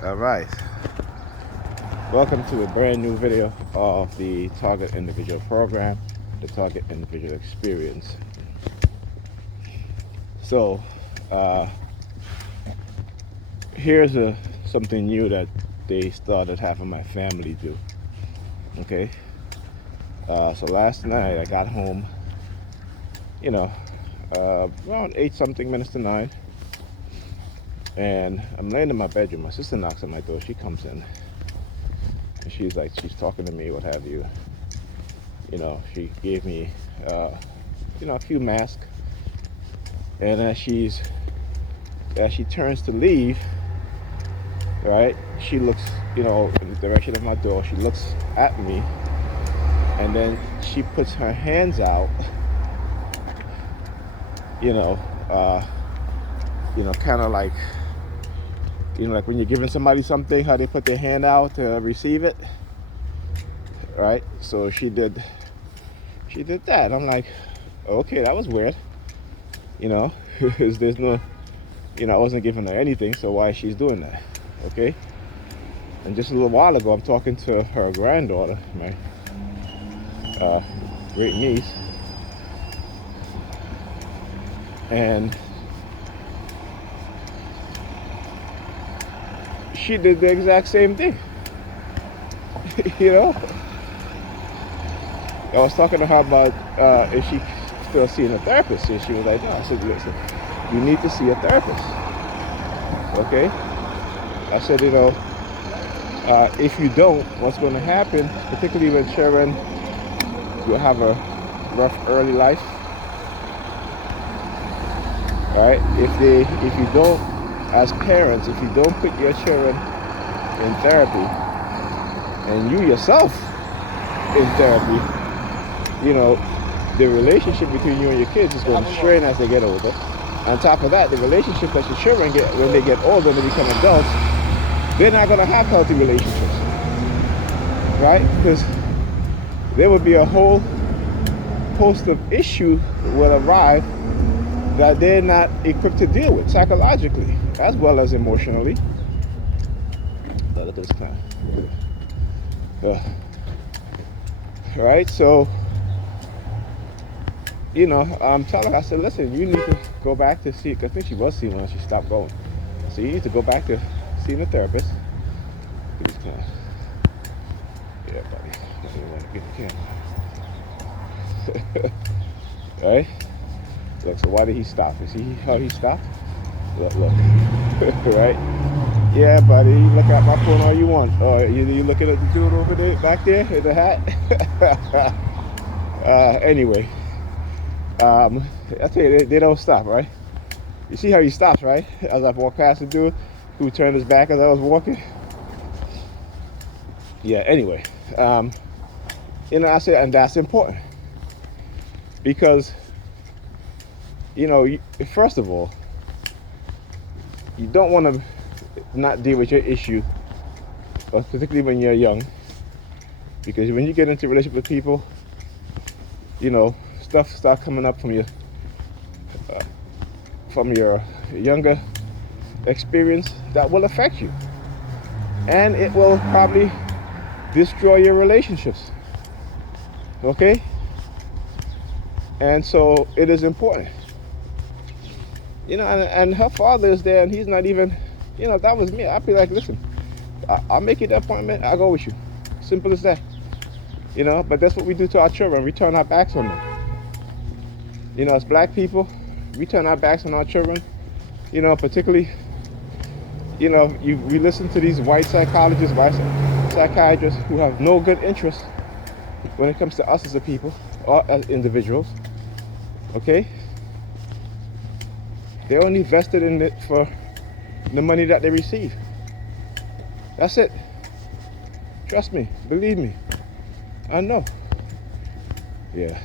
All right. Welcome to a brand new video of the Target Individual Program, the Target Individual Experience. So, here's something new that they started having my family do. Okay. So last night I got home, around 8-something minutes to 9. And I'm laying in my bedroom. My sister knocks on my door. She comes in. And she's talking to me, what have you. She gave me, a few masks. And as she turns to leave, right, she looks, in the direction of my door. She looks at me. And then she puts her hands out, kind of like, like when you're giving somebody something, how they put their hand out to receive it, right? So she did that. I'm like, okay, that was weird, because there's no, I wasn't giving her anything, so why she's doing that, okay? And just a little while ago, I'm talking to her granddaughter, my great niece, and she did the exact same thing. I was talking to her about if she still seeing a therapist, and she was like, no. I said, listen, you need to see a therapist, okay? I said, if you don't, what's going to happen, particularly when children will have a rough early life, right? If you don't, as parents, if you don't put your children in therapy and you yourself in therapy, the relationship between you and your kids is going to strain as they get older. On top of that, the relationship that your children get when they get older, when they become adults, they're not going to have healthy relationships, right? Because there would be a whole host of issues will arrive that they're not equipped to deal with psychologically as well as emotionally. Oh, look at this clown. Right? So, I'm telling her, I said, listen, you need to go back to see, because I think she was seeing when she stopped going. So you need to go back to seeing a therapist. Look at this clown. Yeah, buddy. I don't want to get the camera. Right? Look, so why did he stop? You see how he stopped? Look. Right? Yeah, buddy, you look at my phone all you want. Or you looking at the dude over there, back there in the hat? Anyway, I tell you, they don't stop, right? You see how he stops, right? As I walk past the dude who turned his back as I was walking. Yeah, anyway, I said, and that's important. Because, first of all, you don't want to not deal with your issue, particularly when you're young, because when you get into a relationship with people, stuff start coming up from your younger experience that will affect you, and it will probably destroy your relationships. Okay, and so it is important. And her father is there, and he's not even, if that was me, I'd be like, listen, I'll make it the appointment, I'll go with you. Simple as that. But that's what we do to our children. We turn our backs on them. As black people, we turn our backs on our children. Particularly, we listen to these white psychologists, white psychiatrists who have no good interest when it comes to us as a people or as individuals. Okay? They're only vested in it for the money that they receive. That's it. Trust me. Believe me. I know. Yeah.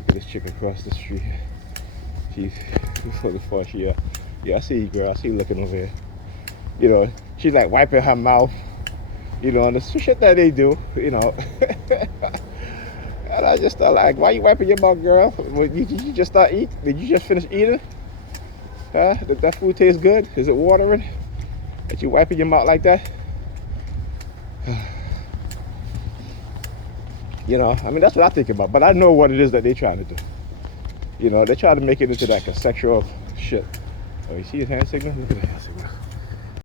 Look at this chick across the street. She's looking for she. Yeah, I see you, girl. I see you looking over here. She's like wiping her mouth. And the shit that they do. And I just thought, like, why you wiping your mouth, girl? Did you just start eating? Did you just finish eating? Huh? Did that food taste good? Is it watering? That you wiping your mouth like that? You know, I mean, that's what I think about. But I know what it is that they're trying to do. You know, they're trying to make it into that sexual shit. Oh, you see his hand signal? Look at the hand signal.